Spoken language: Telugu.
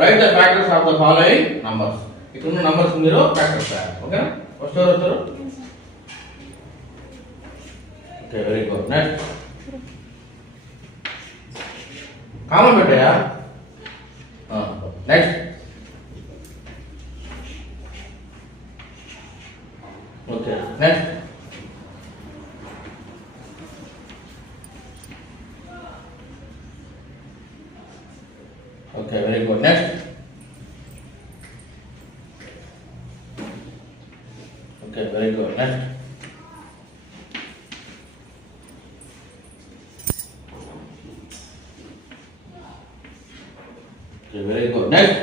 Right the factors of the following numbers. ఇక్కడ ఉన్న నంబర్స్ మీరు ఫ్యాక్టర్స్ రాయాలి. ఓకేనా? ఫస్ట్ ఎవరు వస్తారు? Okay, very good. Next common పెట్టాయా? Next okay. Next okay, very good. Next okay, very good. Next okay, very good. Next